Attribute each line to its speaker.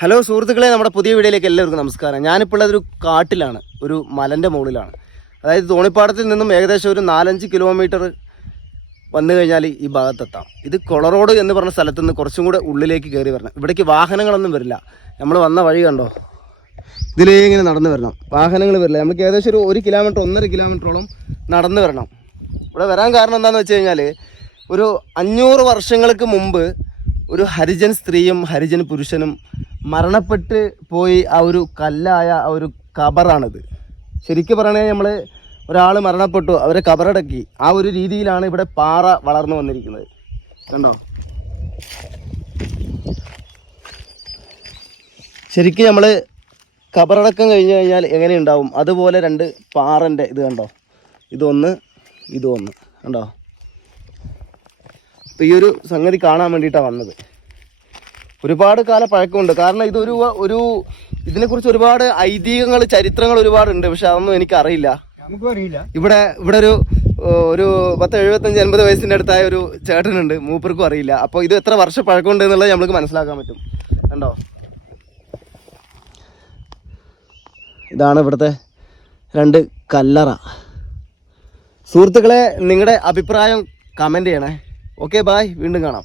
Speaker 1: Hello സുഹൃത്തുക്കളെ നമ്മുടെ പുതിയ വീഡിയോയിലേക്ക് എല്ലാവർക്കും നമസ്കാരം. ഞാനിപ്പോൾ ഒരു കാട്ടിലാണ് ഒരു മലന്റെ മുകളിലാണ്. അതായത് തോണിപ്പാടത്തിൽ നിന്നും ഏകദേശം ഒരു നാലഞ്ച് കിലോമീറ്റർ വന്നു കഴിഞ്ഞാൽ ഈ ഭാഗത്തെത്താം. ഇത് കൊളറോഡ് എന്ന് പറഞ്ഞ സ്ഥലത്ത് നിന്ന് കുറച്ചും കൂടെ ഉള്ളിലേക്ക് കയറി വരണം. ഇവിടേക്ക് വാഹനങ്ങളൊന്നും വരില്ല. നമ്മൾ വന്ന വഴി കണ്ടോ? ഇതിലേ ഇങ്ങനെ നടന്നു വരണം. വാഹനങ്ങൾ വരില്ല. നമുക്ക് ഏകദേശം ഒരു ഒരു കിലോമീറ്റർ ഒന്നര കിലോമീറ്ററോളം നടന്നു വരണം. ഇവിടെ വരാൻ കാരണം എന്താണെന്ന് വെച്ച് കഴിഞ്ഞാൽ ഒരു അഞ്ഞൂറ് വർഷങ്ങൾക്ക് മുമ്പ് ഒരു ഹരിജൻ സ്ത്രീയും ഹരിജൻ പുരുഷനും മരണപ്പെട്ട് പോയി ആ ഒരു കല്ലായ ആ ഒരു കബറാണിത്. ശരിക്കും പറയണേ നമ്മൾ ഒരാൾ മരണപ്പെട്ടു അവരെ കബറടക്കി. ആ ഒരു രീതിയിലാണ് ഇവിടെ പാറ വളർന്നു വന്നിരിക്കുന്നത്. കണ്ടോ? ശരിക്കും നമ്മൾ കബറടക്കം കഴിഞ്ഞു കഴിഞ്ഞാൽ എങ്ങനെയുണ്ടാവും അതുപോലെ രണ്ട് പാറന്റെ ഇത് കണ്ടോ? ഇതൊന്ന് ഇതൊന്ന്. കണ്ടോ? അപ്പോൾ ഈ ഒരു സംഗതി കാണാൻ വേണ്ടിയിട്ടാണ് വന്നത്. ഒരുപാട് കാല പഴക്കമുണ്ട്. കാരണം ഇതൊരു ഒരു ഇതിനെക്കുറിച്ച് ഒരുപാട് ഐതിഹ്യങ്ങൾ ചരിത്രങ്ങൾ ഒരുപാടുണ്ട്. പക്ഷെ അതൊന്നും എനിക്കറിയില്ല. ഇവിടെ ഇവിടെ ഒരു ഒരു പത്ത് എഴുപത്തഞ്ച് എൺപത് വയസ്സിന്റെ അടുത്തായ ഒരു ചേട്ടനുണ്ട്. മൂപ്പർക്കും അറിയില്ല. അപ്പോൾ ഇത് എത്ര വർഷം പഴക്കമുണ്ട് എന്നുള്ളത് നമ്മൾക്ക് മനസ്സിലാക്കാൻ പറ്റും. കണ്ടോ? ഇതാണ് ഇവിടുത്തെ രണ്ട് കല്ലറ. സുഹൃത്തുക്കളെ നിങ്ങളുടെ അഭിപ്രായം കമന്റ് ചെയ്യണേ. ഓക്കെ ബായ് വീണ്ടും കാണാം.